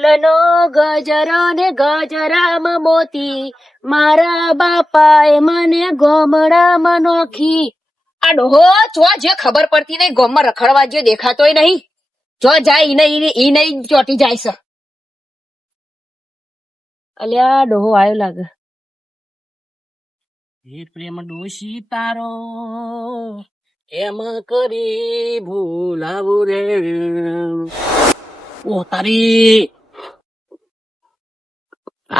ફૂલનો ગજરો ને ગજરામાં મોતી, મારા બાપાએ મને ગોમડામાં નોખી. આ ડોહો ચો જે ખબર પડતી નહીં, ગોમમાં રખડવા જે દેખાતોય નહીં, જો જાય ઈ નહીં ચોટી જાય છે. અલ્યા ડોહો આવ્યો લાગે. એ પ્રેમ ડોશી તારો એમ કરી ભૂલાવું રે. ઓ તારી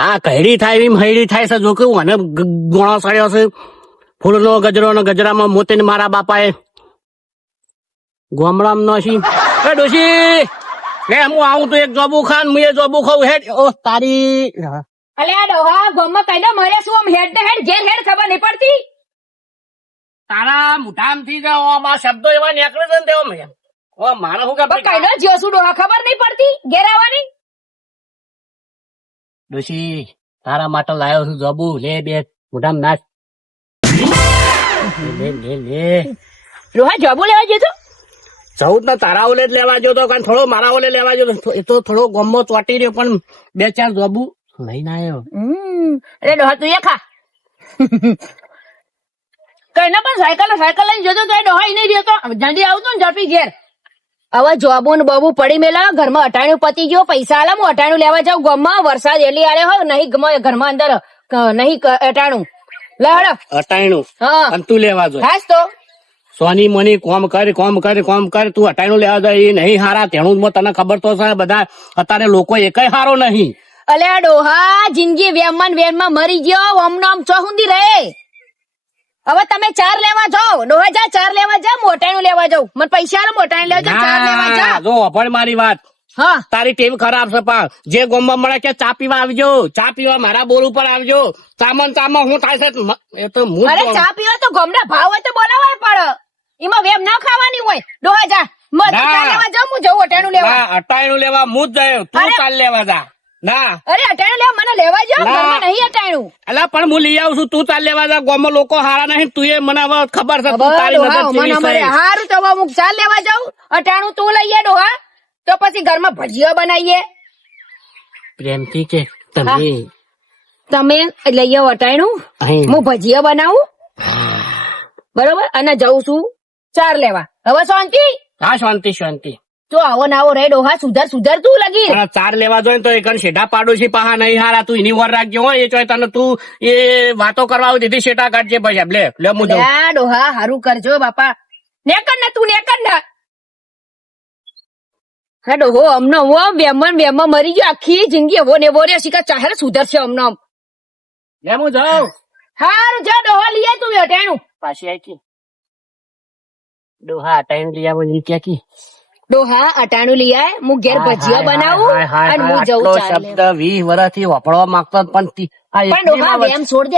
આ કહેડી થાય એમ હૈડી થાય છે. જો કેવું અને ગોળો સડ્યો છે. ફૂલનો ગજરો ને ગજરામાં મોતી મારા બાપાએ ગોમડામાં નોશી. એ ડોશી લે હું આવું તો એક જોબુ ખાન હું એ જોબુ ખાઉં. હેડ ઓ તારી. અલ્યા ડોહા ગોમમાં કઈ દો મરે શું? આમ હેડ ને હેડ ઘેર હેડ, ખબર નહીં પડતી તારા મુઠામથી જાઓ આ શબ્દો એવા નીકળે છે ને તેઓ મેં ઓ મારા હું કઈ દો જ્યો શું ડોહા, ખબર નહીં પડતી ઘેર આવવાની. ડોશી તારા માટે લાયો છું જોબુ. લે બે મુઠામ નાચ. લે લે લે ડોહા જોબુ લેવા જતો? 14 તારા ઓલે જ લેવા જતો, કારણ થોડો મારા ઓલે લેવા જતો. એ તો થોડો ગમો ચોટી રહ્યો, પણ 2-4 જોબુ લઈને આવ્યો. અરે ડોહા તું એ ખા. કઈ ના પણ સાયકલ લઈને જતો તો એ ડોહા ઈ નહીં રહેતો. જલ્દી આવતો ને ઝડપી ઘેર. હવે જોબુ ને બબુ પડી મેલા, ઘરમાં અટાણું પતી ગયો, પૈસા આલા હું અટાણું લેવા જાઉં. ગમમાં વરસાદ એલી આલે હોય નહીં, ઘરમાં અંદર નહીં અટાણું લહડો અટાણું. હા અને તું લેવા જો ખાસ તો સોની મની કોમ કર તું અટાણું લેવા જાય એ નહીં હારા. તેનું તને ખબર તો છે બધા અત્યારે લોકો એકય હારો નહીં. અલ્યા ડોહા જિંદગી વેમમાં મરી ગયો, ઓમનો આમ ચોહુંદી રહે. હવે તમે 4 લેવા જાઓ ડોહા, જા 4 લેવા જા, મોટાનું લેવા જાઉં. મને પૈસા આલો, મોટાનું લેવા જાઉં, 4 લેવા જા. જો અભણ મારી વાત. હા તારી ટેવ ખરાબ છે. પણ જે ગોમમાં મળે કે ચા પીવા આવજો, ચા પીવા મારા બોર ઉપર આવજો. ચામાં હું થાય છે એ તો હું અરે ચા પીવા તો ગમના ભાવ હોય તો બોલાવાય, પણ એમાં વેમ ના ખાવાની હોય. ડોહા જા ચા લેવા જાઉં, હું જઉં અટાણું લેવા. અટાણું લેવા હું જ જાય, તું ચાલ લેવા જા. ના અરે અટાણું લેવા મને લેવા જાવ, ઘરમાં નહીં અટાણું. અલા પણ હું લઈ આવું છું, તું ચાલ લેવા જા. ગામમાં લોકો હારા નહીં, તું એ મને હવે ખબર છે. તું તારી નજર ચીવી છે. હારું તો હવે હું ચાલ લેવા જાઉં. અટાણું તું લઈએ ડોહા, તો પછી ઘરમાં ભજીયા બનાવીએ. પ્રેમથી કે તમે લઈ આવો અટાણું, હું ભજીયા બનાવું બરોબર, અને જઉં છું 4 લેવા. હવે શાંતિ? હા શાંતિ. તો આવો ને આવો રે ડોહા, સુધર તું લગી. 4 લેવા જોઈએ તો એક શેઠા પાડોશી પાહા નહીં હારા. તું એની વર રાખજો હોય. એ ચોય તને તું એ વાતો કરવા દીધી શેઠા કાઢજે પછી. લે હું જાઉં. ડોહા હારું કરજો બાપા. નેકર ને તું નેકર ને. હા ડોહો અમને વેમમાં મરી ગયો, આખી જિંદગી એવો ને એવો રે. શીખા ચાહે સુધરશે અમને. લે હું જાઉં. હારું જા ડોહા લઈ તું અટાણું. પાછી આવી કે ડોહા અટાણું લઈ આવો એ ક્યાં કી. ડોહા અટાણું લઈ આય, હું ઘેર ભજીયા બનાવું અને હું જઉં શબ્દ 20 વર્ષથી વાપરવા માંગતો પણ ડોહા વેમ છોડ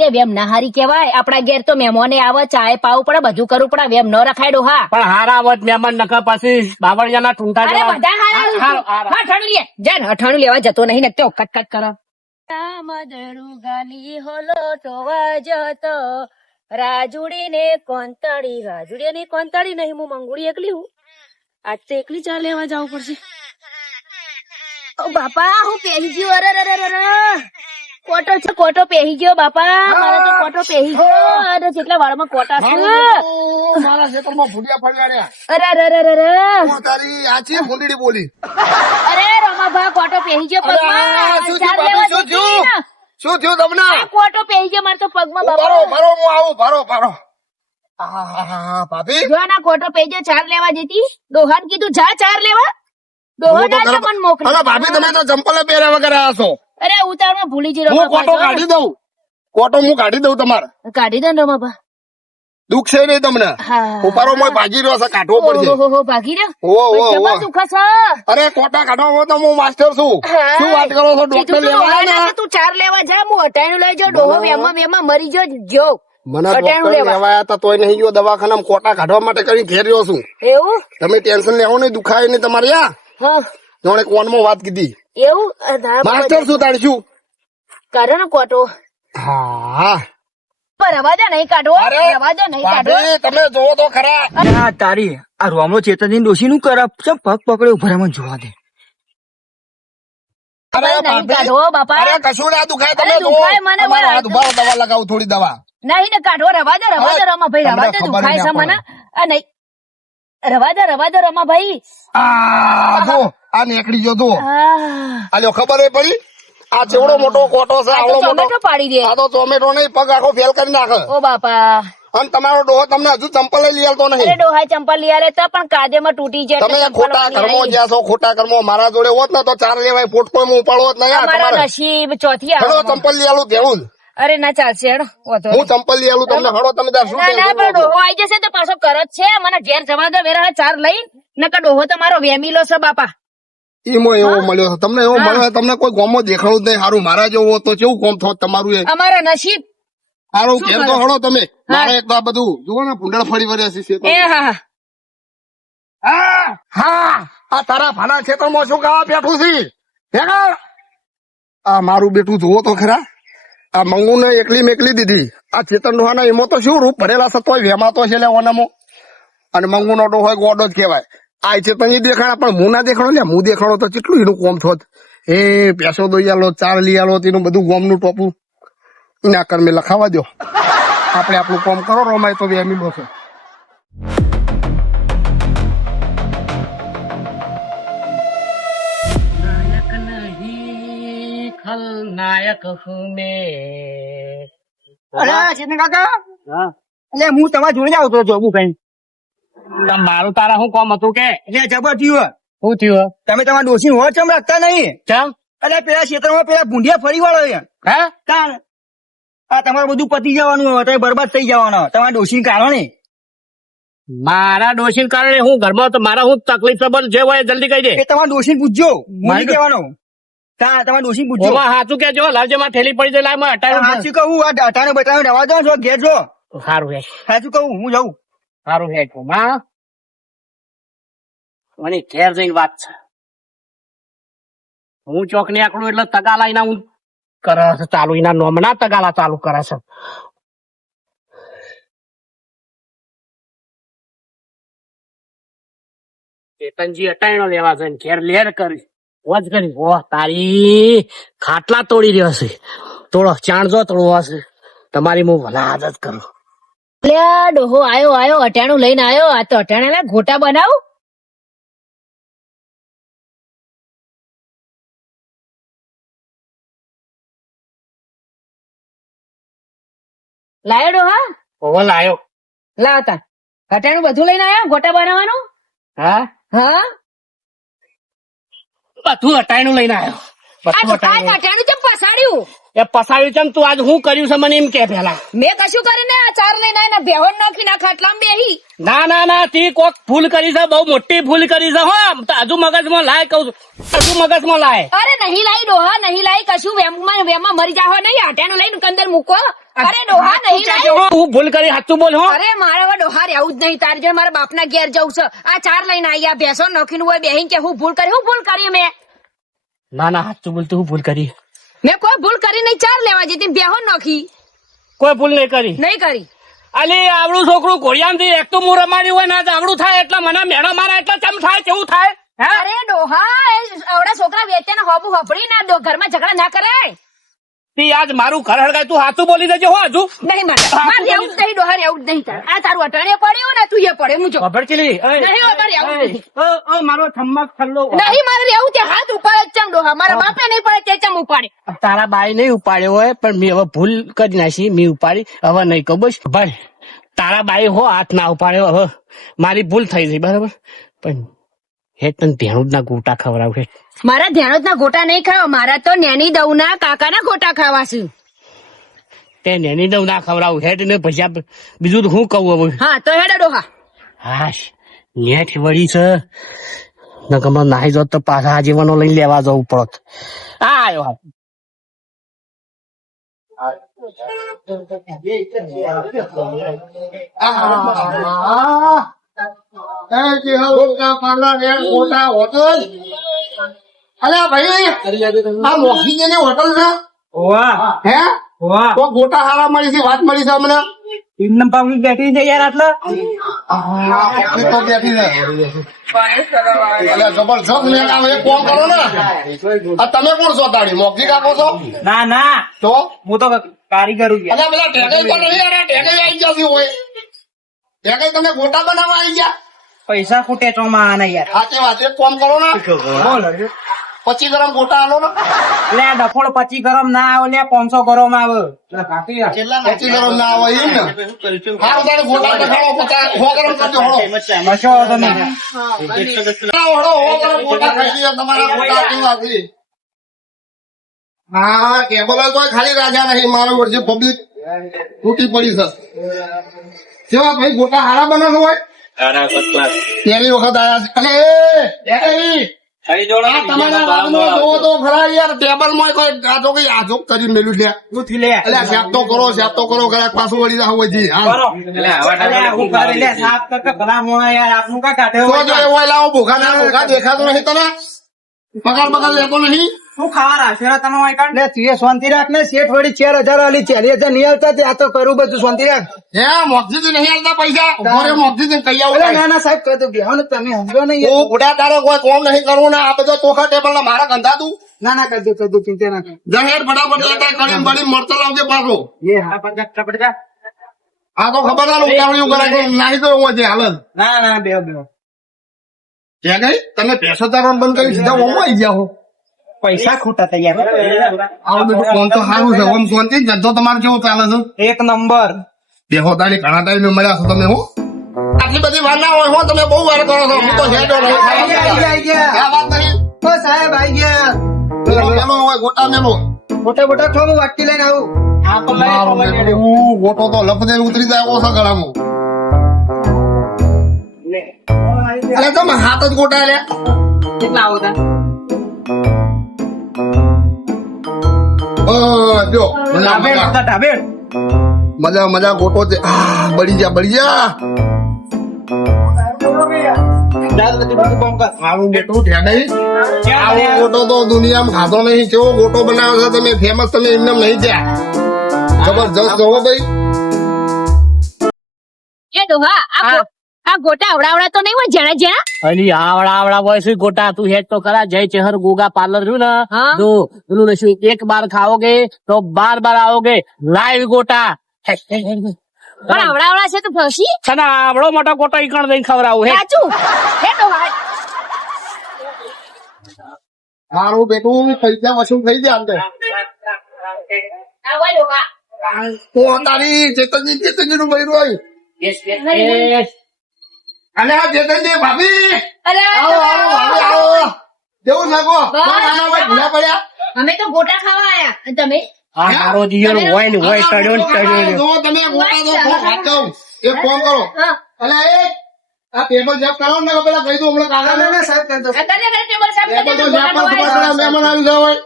દે. વેમ ના હારી કેવાય. આપડા ઘેર તો મહેમાને આવે, ચાય પાવું પડે, બધું કરવું પડે. વેમ ન રખાય ડોહા. પણ હારા વત મહેમાન નકા પછી બાબળિયાના ટૂંટા અરે બધા અટાણું લે જા. અટાણું લેવા જતો નહીં ને તો કટ કરો. મદરું ગાલી હોલો ટોવા જતો, રાજુડી ને કોંતળી નહીં, હું મંગુડી એકલી હું. આજ તો એકલી ચા લેવા જવું પડશે. ઓ બાપા હું પહેરી ગયો. અરે કોટો પહેરી ગયો બાપા. મારા તો કોટો પહેરી ગયો. અરે જેટલા વાળમાં કોટા છે મારા ખેતરમાં ભૂડિયા પડ્યા. અરે તારી આછી ફૂંદડી બોલી. અરે રમાભા કોટો પહેરી ગયો પગમાં. ચા લેવા જતી ને. શું થયું તમને? કોટો પહેરી ગયો મારે તો પગમાં બાપા. ભરો હું આવું. ભરો ભાભી જો ના કોટો પહેરી ગયો, 4 લેવા જતી. ડોહાન કીધું જા 4 લેવા. ડોહા ના મન મોકલી. અલા ભાભી તમે તો ચંપલ પહેર્યા વગર આવ્યા છો. અરે ઉતારમાં ભૂલી જઈ હું કોટો કાઢી દઉં. તમારે કાઢી દો ને રમાભા. દુઃખ છે નહીં તમને? ઉપારો મોય ભાગી રહ્યો છે, કાઢવો પડશે. ઓહો ભાગી રહ્યો. દુઃખ છે. અરે કોટા કાઢવા હોય તો હું માસ્ટર છું. શું વાત કરો છો? ડોક્ટર લેવા તું 4 લેવા જા, હું અટાણું લઈ જાઉં. ડોહો વેમાં મરી જો. મને ડોક્ટર લેવાયા હતા તોય નહીં ગયો દવાખાના. કોટા કાઢવા માટે કરી ઘેર રહ્યો છું. એવું? તમે ટેન્શન લેવો નહીં, દુખાય નહીં તમારે. જોણે કોનમાં વાત કીધી. એવું માસ્ટર શું તાડશું કાઢો ને કોટો. હા રવાજો નહીં કાઢવો. તમે જોવો તો ખરા. તારી આ રોમલો ચેતનજી ડોશી નું કરા પગ પકડ્યો ઉભા મને જોવા દે. અરે નહીં ભાભી, કાઢો બાપા. અરે કશું ના દુખાય તમે અરે જો દુખાય મને, તમારો મને હાથ ઉભારો, દવા લગાવું થોડી દવા. નહીં ને કાઢો રવા દો રમાભાઈ રવા દો. તમને દુખાય છે ખબર મને. આ નહીં રવા દો રમાભાઈ. આ જો આ નીકળી ગયો જો. આહ. આલ્યો ખબર એ પડી આ ચેવડો મોટો કોટો છે, આ આવડો તો મોટો. ટોમેટો પાડી દે. આ તો ટોમેટો નહીં, પગ આખો ફેલ કરી નાખે. ઓ બાપા. અને તમારો ડોહો તમને હજુ ચંપલ લઈ આલતો અરે નહીં. ડોહા ચંપલ લઈ આલે તો પણ કાદેમાં તૂટી જાય તમે એટલે ચંપલ ખોટા વાળવાની કર્મો આવી. જ્યાં છો, ખોટા કર્મો. મારા જોડે હોત ને તો ચાર લેવાય, ફોટકો હું ઉપાડવો જ નહીં. આ અમારા તમારે નસીબ ચોથી હળો આવે. ચંપલ લઈ આલું તેવું જ. અરે ના ચાલશે હેડો વાંધો હું નહીં. ચંપલ લઈ આલું તમને. હળો તમે તાર શું ના ના ટેન્શન પણ લો છો? ડોહો આવી જશે તો પાછો કર જ છે. મને ઘેર જવા દો વેરા ચાર લઈ નકર ડોહો તમારો વેમીલો છે બાપા. ઈમો એવો મળ્યો છે. તમને એવો મળ્યો, તમને કોઈ ગોમો દેખાડું જ નહીં. સારું મારા જેવો હોત તો કેવું કોમ થોત તમારું એ. અમારા નસીબ. સારું શું ઘેર કરો? તો હળો તમે. હા. મારે એક તો આ બધું જુઓ ને ભૂંડળ ફરી વર્યા છે. એ હા હા હા આ તારા ભાના ખેતરમાં શું ગાવા બેઠું છે? હેગા આ મારું બેટું જુઓ તો ખરા. આ મંગુ ને એકલી મેકલી દીધી. આ ચેતન ડોહાના એમાં તો શું રૂપ ભરેલા છે, તોય વેમાતો છે લે ઓનામાં. અને મંગુ નો ડોહો ગોડો જ કહેવાય. આ ચેતન ઈ દેખાડા પણ હું ના દેખાડો ને, હું દેખાડો તો કેટલું એનું કોમ થોત. એ પેસો દોઈ આલો, ચાર લઈ આલો, તેનું બધું ગોમનું ટોપું એના કર્મે લખાવા દો. આપણે આપણું કોમ કરો, રોમાય તો વેમીલો છે. નાયક નહીં ખલનાયક હું મેં. અરે ચેતન કાકા, હા. એટલે હું તમારા જોડે જ આવતો હતો હું કઈ. તો મારું તારા શું કામ હતું કે એટલે જબર થયું. શું થયું? તમે તમારા ડોશી હોત ચમ રાખતા નહીં. ચમ એટલે પેલા ક્ષેત્રમાં પેલા ભૂંડિયા ફરી વાળો છે. હે તાણ આ તમારું બધું પતી જવાનું હવે, તમે બરબાદ થઈ જવાના તમારા ડોશી કારણે. મારા ડોશીને કારણે હું ઘરમાં તો મારા હું તકલીફ છે બધું જે હોય એ જલ્દી કહી દે. એ તમારા ડોશી પૂછજો, હું મારી નહીં કહેવાનો. તમારા ડોશી પૂછજો. ઓમાં હાચું કેજો, લાવજે માં થેલી પડી જાય, લાવ માં હટાવ્યું. સાચું કહું, આ અટાણે બટાણે રવા દો છો ઘેર છો. સારું હે, સાચું કહું, હું જાઉં. સારું હે. માં મને ઘેર જઈને વાત છે. હું ચોક ને આકડું એટલે તગાલા એના હું કરે છે ચાલુ, એના નોમના તગાલા ચાલુ કરે છે. ચેતનજી અટાણો લેવા છે ને ઘેર લેર કરી વજ કરી. ઓહ તારી ખાટલા તોડી રહ્યો છે. તોડો ચાણજો તોડવો હશે. તમારી હું ભલા આદત કરું. લ્યા ડોહો આયો અટાણું લઈને આયો. આ તો અટાણે લા ગોટા બનાવ. લાયો ડોહા ઓહો લાયો. લાવતા અટાણું બધું લઈને આયો ગોટા બનાવવાનું. હા હા બધું અટાણું લઈને આવ્યો. આ બધું તો કાંઈ અટાણું. અટાણું ચમ પસાડ્યું. એ પસાડ્યું ચમ તું આજ શું કર્યું છે મને એમ કે પેલા. મેં કશું કરીને આ ચાર લઈને આયા ને બેહોન નાખી ના ખાટલામાં બેહી. ના ના ના તી કોક ભૂલ કરી છે, બહુ મોટી ભૂલ કરી છે. હો તો હજુ મગજમાં લાય કહું છું, હજુ મગજમાં લાય. અરે નહીં લાઈ ડોહા નહીં લાઈ કશું વેમાં મરી જાહો નહીં. અટાણું લઈને અંદર મૂકો. અરે ડોહા નહીં લાઈ. હું ભૂલ કરી સાચું બોલ. હો અરે મારે હવે ડોહા રહેવું જ નહીં. તારી જોડે મારા બાપના ઘેર જવું છે. આ ચાર લઈને આયા ભેંસો નોખીને હોય બેહીને કે હું ભૂલ કરી મેં. ના ના સાચું બોલ, તું ભૂલ કરી. મેં કોઈ ભૂલ કરી નહીં. ચાર લેવા જતી બેહો નોખી કોઈ ભૂલ નહીં કરી. નહીં કરી. અલી આવડું છોકરું ઘોડિયામાંથી એક તો હું રમાડ્યું હોય ને આવડું થાય એટલે મને મેળો મારા એટલે ચમ થાય કેવું થાય. હે અરે ડોહા આવડા છોકરા વેચ્યા ને હોબુ હપડી ના ઘરમાં ઝઘડા ના કરાય. તી આજ મારું ઘર હળગાય, તું સાચું બોલી દેજે. હો હજુ નહીં મારે રહેવું જ નહીં ડોહા રહેવું જ નહીં. આ તારું અટાણે પડ્યું ને તું એ પડે હું જો ખબર ચલી નહીં અમારે રહેવું જ નહીં. મારો થમ્મક થલ્લો નહીં મારે રહેવું તે હાથ ઉપાડે જ ચમ ડોહા. મારા બાપે નહીં પડે તે ચમ ઉપાડે. તારા બાઈ નહીં ઉપાડ્યો હોય પણ મેં હવે ભૂલ કરી નાખી, મેં ઉપાડી. હવે નહીં કહું બસ ભાઈ તારા બાઈ હો હાથ ના ઉપાડ્યો. હવે મારી ભૂલ થઈ ગઈ બરાબર, પણ હે તને ભેણું જ ના ગોટા ખવડાવ છે. મારા ધ્યાન ના ગોટા નહીં ખાવા. મારા તો નેની દઉં ના કાકા ના ગોટા ખાવા છે. તે નેની દઉં ના ખવડાવું હેડ ને પછી બીજું તો હું કહું હવે. હા તો હેડો ડોહા. હાશ નેઠ વળી છે નકર નાહી જોત તો પાછા આજીવનો લઈને લેવા જવું પડત. આ આવ્યો હાલ. અલ્યા ભાઈ આ મોખીજીની હોટલ છે. ઓવા હે ઓવા તો ગોટા હારા મળી છે, વાત મળી છે અમને. એમને પાછું બેઠી છે યાર આટલા એટલી તો બેઠી છે અલ્યા જબરજસ્ત મેં કામ એક કોમ કરો ને આ તમે કોણ છો તાળી મોગજી કાકો છો ના ના તો હું તો કારીગર છું યાર. અલ્યા પેલા ટેકઈ તો નહીં યાર ટેકઈ આવી જશે હોય ટેકઈ તમે ગોટા બનાવવા આવી ગયા પૈસા ખૂટે ચોમાં આના યાર સાચી વાત એક કોમ કરો ને બોલ 25 ગ્રામ ગોટા આલો ને લે ડફોળ 25 ગરમ ના આવે લે 500 ગરમ આવે 25 ગ્રામ ના આવે એમ ને હારું તારે ગોટા તો ખાઓ 50 100 ગ્રામ કરજો હળો મશો તમે હળો 100 ગ્રામ ગોટા ખાઈ લઈએ તમારા ગોટા કેવા છે હા કેબલ તો ખાલી રાજા નહીં મારો વર્ષે પબ્લિક તૂટી પડી છે કેવા ભાઈ ગોટા હારા બનાવવાનો હોય પહેલી વખત આયા છે અને આ તમારા રાતનો જોવો તો ખરા યાર ટેબલ માં કોઈ આજો કઈ આજો કરી મેલ્યું લે શું થી લે એટલે શેપ તો કરો ઘરાક પાછું વળી જાવ હોય જી હા અલ્યા, હું કરે લે સાફ કરકે ભલા મોણા યાર આપનું કા કાઢે તો જો એવો લાવો ભૂખા ના ભૂખા દેખાતો નહીં તને પગાર બગાર લેતો નહીં શું ખાવા રાશે તમે વાય કાઢ લે તું શાંતિ રાખ ને શેઠ વળી 4000 આલી 4000 નહીં આલતા તે આ તો કરું બધું શાંતિ રાખ હે મોક્ષી થી નહીં આવતા પૈસા ઘરે મોક્ષી થી કઈ આવું ના ના સાહેબ કહી દઉં બેહો ને તમે સમજો નહીં યાર. તું બુઢા તારે કોઈ કોમ નહીં કરવું ને આ બધો ચોખા ટેબલ ના મારા ગંધા તું ના ના કરી દઉં ચિંતા ના કર જહેર ફટાફટ લેતા કરી બળી મળતો લાવજે પાછો એ હા પડ જા આ તો ખબર ના ઉતાવળિયું કરે તો નાહી તો હું છે હાલત ના ના બેહો ત્યાં ગઈ તમે પેસો તારવાનું બંધ કરી સીધા ઓમ આવી ગયા હો પૈસા ખોટા તૈયાર આવું બધું કોમ તો સારું છે ઓમ શાંતિ ધંધો તમારે કેવો ચાલે છે એક નંબર બેહો તારી ઘણા ટાઈમે મળ્યા છો તમે હો આટલી બધી વાર ના હોય હો તમે બહુ વાર કરો છો હું તો હેડો નહીં આઈ ગયા. આ વાત નહીં ઓ સાહેબ આઈ ગયા મેલો હોય ગોટા મેલો મોટા છો હું વાટકી લઈને આવું મારું ગોટો તો લપદે ઉતરી જાય ઓછા ગળામાં અરે તમે હાથ જ ગોટા લે કેટલા આવો તા જો મજા ઢાબે મજા ગોટો છે બળી જા સારું બેટું ઠેડાઈ આવો ગોટો તો દુનિયામાં ખાધો નહીં કેવો ગોટો બનાવ્યો છે તમે ફેમસ તમે એમને નહીં ત્યાં જબરજસ્ત જોવો ભાઈ એ ડોહા આ ગોટા આવડાવડા તો નહીં હોય જેણા જેણા અલી આવડા હોય શું ગોટા તું હેડ તો ખરા જય ચહર ગોગા પાર્લર રહ્યું ને હા. તો પેલું લઈશું એક બાર ખાઓગે તો બાર आओगे લાઈવ ગોટા પણ આવડાવડા છે તો ફસી છના આવડો મોટો ગોટો ઈકણ દઈને ખવડાવું હે સાચું હે ડોહા મારું બેટું થઈ જાય વસૂલ થઈ જાય અંદર આ હોય ડોહા હું તારી ચેતનજી નું બૈરું આવ્યું અને આ ચેતનજી ભાભી અરે આવો ભાભી આવો કેવું લાગો ભૂલા પડ્યા અમે તો ગોટા ખાવા આયા અને તમે આ મારો દિયર હોય ને હોય ટડ્યો ને ટડ્યો જો તમે ગોટા તો ખૂબ વાંચો એક ફોન કરો હા અલે એક આ ટેબલ જેપ કરો ને પેલા કહી દઉં હમણાં કાકા ના સાહેબ કરી દો અત્યારે ઘરે ટેબલ સાફ ટેબલ તો કરી જેપ પર તમારા મહેમાન આવી ગયા હોય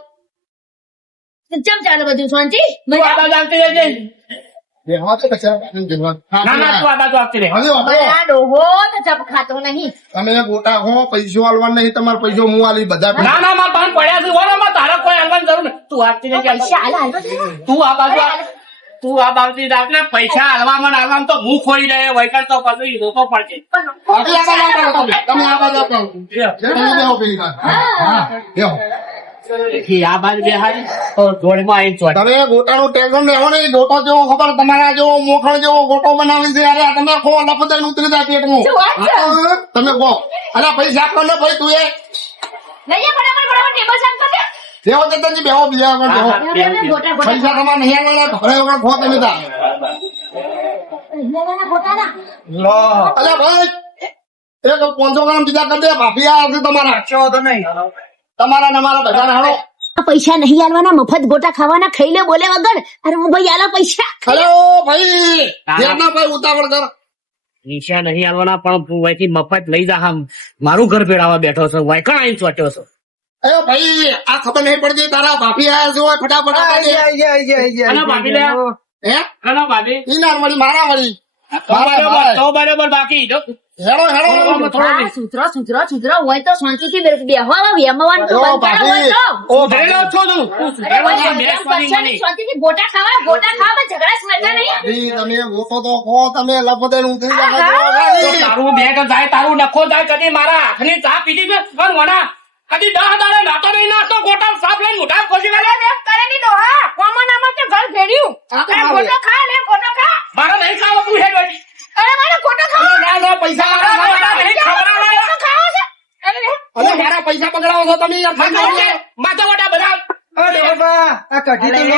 ચમ ચાલે બધું શાંતિ તું આ બાજુ આવતી રહેજે. બેહવા તો કશા ના ના તું આ બાજુ આવતી રહે હવે વાપરો આ ડોહો તો ચપ ખાતો નહીં તમે ગોટા હો પૈસો આલવા નહીં તમારે પૈસો હું આલી બધા ના ના મારા પાન પડ્યા છે વરો માં તારા કોઈ આલવાની જરૂર નહીં તું આવતી રહેજે પૈસા હાલ હાલ તું આ બાજુ રાખ ને પૈસા હાલવામાં તો હું ખોઈ રહ્યો વૈકલ તો પછી રોકો પડશે તમે આ બાજુ આપો તમે બેહો પેલી વાત હા બેહો આ બાજુ બેહાડી તો જોડમાં આવી ચોટ તમે ગોટાનું ટેન્શન લેવો નહીં ગોટો જેવો ખબર તમારા જેવો મોખણ જેવો ગોટો બનાવી છે અરે તમે ખો લપદન ઉતરી જાય પેટમાં શું વાત છે? તમે કહો અરે પૈસા આપો ને ભાઈ તું એ લઈએ બરાબર ટેબલ સાફ કરી દે બેહો ચેતનજી બેહો બીજા વગર બેહો ગોટા ગોટા પૈસા તમારે નહીં આલવાના ઘરે વગર ખો તમે તા ગોટા ના લો અલે ભાઈ એક 500 ગ્રામ બીજા કરી દે ભાભી આ છે તમારા છો તો નહીં તમારા ને અમારા બધાને હાલો પૈસા નહીં આલવાના મફત ગોટા ખાવાના ખાઈ લે બોલે વગર અરે હું ભાઈ આલા પૈસા હેલો ભાઈ ધ્યાન ભાઈ ઉતાવળ કર પૈસા નહીં આવવાના પણ તું અહીંથી મફત લઈ જા આમ મારું ઘર ભેળાવા બેઠો છો વાયકણ આવીને ચોટ્યો છો એ ભાઈ આ ખબર નહીં પડતી તારા ભાભી આયા છે ફટાફટ આઈ ગયા આના ભાભી લે હે આના ભાભી ઈ ના વળી મારા વળી તો બરાબર બાકી જો હેડો હેડો આ સુધરો હોય તો શાંતિથી બેહો વેમવાનું તો ઓ બંધ કરો હોય ભાભી તો ઓ ભરેલો ભાભી છો તું અરે ભાઈ, વેમ કરશો નહીં, શાંતિથી ગોટા ખાવા ઝઘડા સ્મરતા નહીં. તમે મોટો તો કહો તમે લપદેન ઉતરી હા, જાઓ હા. તો તારું બેગ જાય તારું નખો જાય કદી મારા હાથની ચા પીધી છે પણ વણા કદી 10 દાડે નાતો નહીં નાતો ગોટા સાફ લઈને મોઢા ખોસી અરે વેમ કરે ની ડોહા કોમન આમાં તે ઘર ભેડ્યું હા, તો આ ભાવે. ગોટો ખા લે ગોટો ખા. મારે નહીં ખાવા તું હેડ વાળી અરે મારે ગોટો ખાવા. ના ના પૈસા મારા નહીં ખવડાવવાના. ગોટો ખાવો છે? અરે રે. અરે મારા પૈસા બગડાવો છો તમે યાર માથા વડા બધા અરે બાબા, આ કઢી તો લો.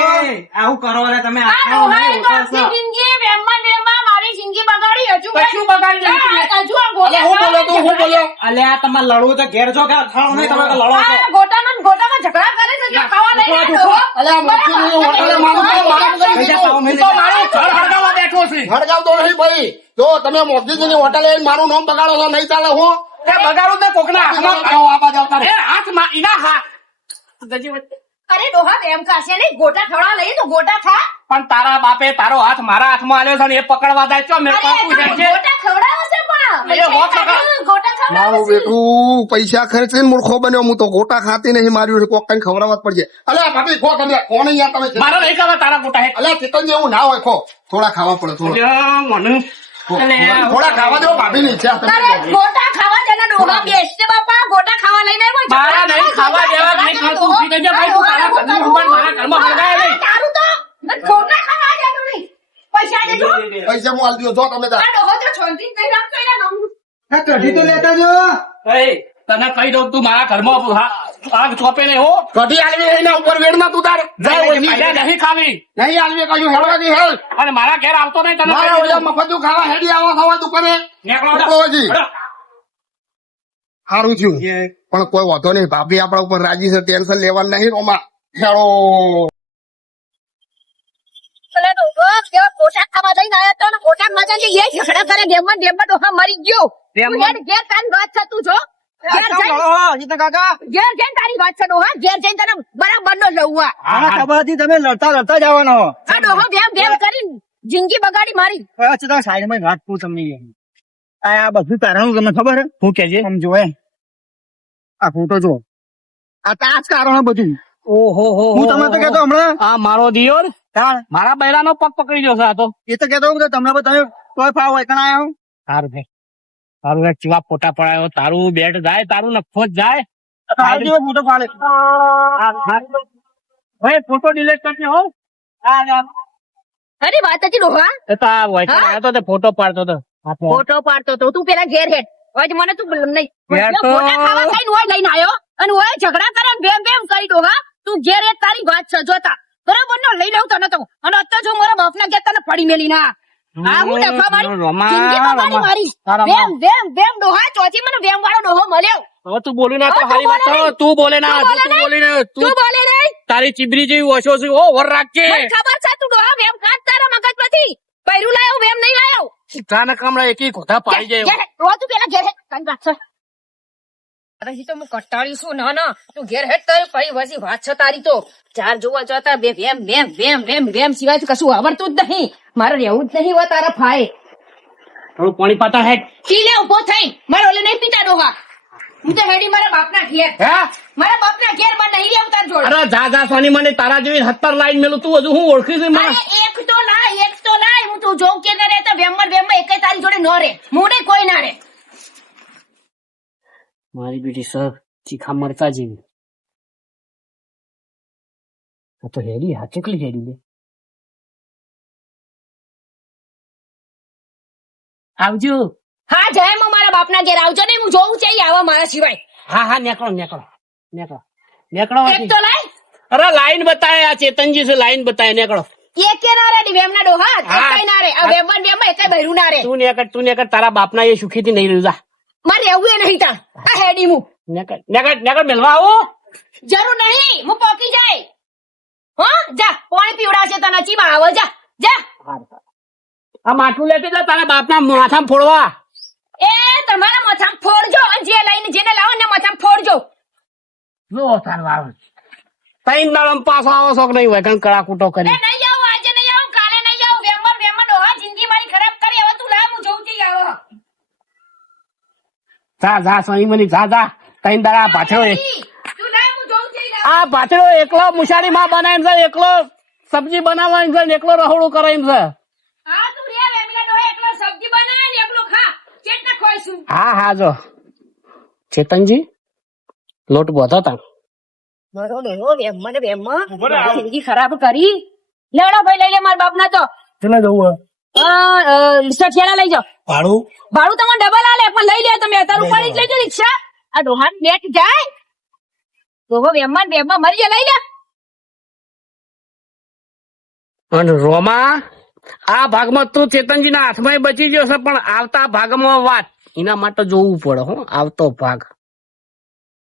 આવું કરો રે તમે આ ડોહાએ તો આખી જિંદગી વેમમાં મારી જિંદગી બગાડી. હજુ કશું બગાડી નથી. હજુ આ ગોટા હું બોલ્યો તું હું બોલ્યો અલે આ તમારે લડવું તો ઘેર જો કે અથાણું નહીં તમે તો લડો છો આ ગોટામાં ઝઘડા કરે છે એટલે ખાવા નહીં આ ડોહો. અલ્યા મસ્તી નહીં હોટલે મારું તો મારું કરી પૈસા દીધું. પાવ નહીં તો મારું ઘર હરગાવા બેઠો છે હડગાવતો નહીં ભાઈ જો તમે મોદીજીની હોટલે આવીને મારું નામ બગાડો છો નહીં ચાલે હું એ બગાડું તો કોકના હાથમાં આવો આબા જાવ તારે. એ હાથમાં ઈના હાથ અરે ડોહા વેમ ખાશે નહીં ગોટા ખવડાવવા લઈએ તો ગોટા ખા. પણ તારા બાપે તારો હાથ મારા હાથમાં આલ્યો છે ને એ પકડવા જાય છો મેં અરે પાકું છે તમે ગોટા ખવડાવો છે પણ એ હોત લગા. ગોટા ખવડાવો મારું છે. બેટું પૈસા ખર્ચીને મૂર્ખો બન્યો હું તો ગોટા ખાતી નહીં માર્યું છે કોક કઈ ખવડાવવા જ પડશે અલ્યા ભાભી ખો તમે કોણ યાર તમે મારે નહીં ખાવા તારા ગોટા હે અલ્યા ચિકન જેવું ના હોય ખો થોડા ખાવા પડે થોડા મને થોડા ખાવા દો ભાભી ની ઈચ્છા તારે ગોટા ખાવા જેના ડોહા બેસશે બાપા ગોટા ખાવા લઈને આવ્યો છે. મારા નહીં ખાવા દેવા નહીં ખાતું ઉઠી જજે ભાઈ તું તારા ઘરની ઉપર મારા ઘરમાં હળગાય નહીં તારું તો ગોટા ખાવા જવાનું નહીં. પૈસા દેજો. પૈસા હું આલ દઉં જો તમે તાર આ ડોહો તો શાંતિથી નહીં રાખતો એના નામનું. આ કઢી તો લેતા જો. એ તને કહી દઉં તું મારા ઘરમાં આગ ચોપે નહીં હો કઢી આલવી એના ઉપર વેડમાં તું તાર જાય હોય નહીં. પહેલા નહીં ખાવી નહીં આલવી કશું હેડવાથી હેલ અને મારા ઘેર આવતો નહીં તને મારા કહી ઓલા દઉં. મફતું ખાવા હેડી આવા ખાવા દુકાને નીકળો નીકળો હજી. હેડો. સારું થયું પણ કોઈ વાંધો નહીં ભાભી આપણા ઉપર રાજી છે ટેન્શન લેવાનું નહીં રોમા હેડો પેલા ડોહો કેવા ગોટા ખાવા લઈને આવ્યો તો ને ગોટા ખાવા જઈને એ ઝઘડા કરે ગેમમાં ડોહા મરી ગયો. તું હેડ ઘેર તારી વાત છે તું જો. ઘેર જઈને કાકા ઘેર જઈને તારી વાત છે ડોહા ઘેર જઈને તને બરાબર નો લઉં આ. આના ખબર હતી તમે લડતા જવાનો. આ ડોહો વેમ કરીને જિંદગી બગાડી મારી. અચ્છા તમે સાઈડમાં વાત પૂછ તમને આ બધું તારાનું તમને ખબર હે હું કેજે સમજો હે આ ફોટો જો આ તાજ કારણ બધું ઓહો હો હું તમને તો કહેતો હમણાં આ મારો દિયોર તાણ મારા બૈરાનો પગ પકડી ગયો છે આ તો એ તો કહેતો હું કે તમને તમે કોઈ ફાવ હોય કણ આયા સારું ભાઈ તારું એક ચીવા ફોટા પડાયો તારું બેટ જાય તારું નફો જ જાય હું ફોટો ફાળે ભાઈ ફોટો ડિલીટ કરજે હો અરે વાત હતી ડોહા એ તો આ વૈકલ હા? આવ્યો તો તે ફોટો પાડતો હતો હાથમાં. ફોટો પાડતો તો તું પેલા ઘેર હેડ હવે મને તું નહીં ઘેર તો- ગોટા ખાવા થઈને ઓય લઈને આવ્યો અને ઓય ઝઘડા કરે ને બેમ કરી ડોહા તું ઘેર હેડ તારી વાત છે જોતા બરાબર નો લઈ લઉં તને તો અને અત્યારે જો મારા બાપના ઘેર તને પડી મેલી ના આ હું ડફા મારી રમા, જિંદગી બગાડી રમા. મારી તારા વેમ ડોહા ચોથી મને વેમ વાળો ડોહો મળ્યો હવે તું બોલી ના તો હવે હારી વાત તું બોલે કરો. તું બોલે ના તું બોલે તું બોલી ને તું તું બોલે નહીં તારી ચીબરી જેવી ઓછો છે ઓ વર રાખજે મને ખબર છે તું ડોહા વેમ કાઢ તારા મગજમાંથી પૈરું લાયો વેમ નહીં લાયો કાના કામડા એકી ખોટા પાડી જાય ઘેર હેડ. ડોહા તું પેલા ઘેર હેડ તારી વાત છે અરે તો હું કટાળી છું ના તું ઘેર હેડ તારી પડી વસી વાત છે તારી તો ચાર જોવા જતા બે વેમ સિવાય તો કશું આવડતું જ નહીં મારે રહેવું જ નહીં હોય તારા ફાય થોડું પાણી પાતા હેડ પી લે ઉભો થઈ મારે ઓલે નહીં પીતા ડોહા હું તો હેડી મારા બાપના ઘેર હે મારા બાપના ઘેર માં નહીં લેવું તાર જોડે અરે જા સોની મને તારા જેવી 70 લાઈન મેલું તું હજુ હું ઓળખી છે મને અરે એક તો લાય હું તું જોઉં કે ન રહેતા વેમમાં એકે તારી જોડે ન રે મોડે કોઈ ના રે મારી બેટી સર ચીખા મરતા જેવી આ તો હેરી હા કેટલી હેરી લે આવજો હા જય માં મારા બાપના ઘેર આવજો ને હું જોઉં છે આવા મારા સિવાય હા નીકળો એક તો લાય અરે લાઈન બતાય આ ચેતનજી છે લાઈન બતાય નીકળો એકે ના રે વેમના ડોહા હા. એકે ના રે આ વેમમાં એકે બહેરું ના રે તું નીકળ તારા બાપના એ સુખી થી નહીં રહ્યું જા મારે એવું એ નહીં તાર આ હેડી હું નીકળ મેલવા આવો જરૂર નહીં હું પોકી જાય હા જા પાણી પીવડાશે તને ચીમાં આવો જા જા આ માટલું લેતી જા તારા બાપના માથામાં ફોડવા એ તમારા માથામાં ફોડજો અને જે લઈને જેને લાવો ને માથામાં ફોડજો જો તાર વાળો તૈન દાડમ પાછો આવો શોખ નહીં હોય કણ કડાકૂટો એ કરી નહીં આવું આજે નહીં આવું કાલે નહીં આવું વેમમાં ડોહા જિંદગી મારી ખરાબ કરી હવે તું જા સોની મની જા તઈ દાડા પાછળ તું લાય હું જોઉં છું ઈ લાવ. આ પાછળ એકલો મુસાડી માં બનાવીને છે એકલો સબ્જી બનાવવાની છે ને એકલો રહોડું કરાવીને છે હા તું રે વેમીના ડોહે એકલો સબ્જી બનાવે ને એકલો ખા ચેટના ખોઈશું. હા જો ચેતનજી લોટ બોધો તા મારો ડોહો વેમમાં ને વેમમાં જિંદગી ખરાબ કરી. લેવડો ભાઈ લઈ લે મારા બાપના તો ચલા જવું ઠેલા લઈ જાઓ. ભાડું ભાડું તમને ડબલ આલે પણ લઈ લે તમે અત્યારે ઉપાડી જ લેજો રિક્ષા. આ ડોહાન નેટ જાય ડોહો વેમમાં ને વેમમાં મરી જાય લઈ લે. અને રોમા આ ભાગમાં તું ચેતનજી ના હાથમાં બચી ગયો છે પણ આવતા ભાગમાં વાત એના માટે જોવું પડે હો આવતો ભાગ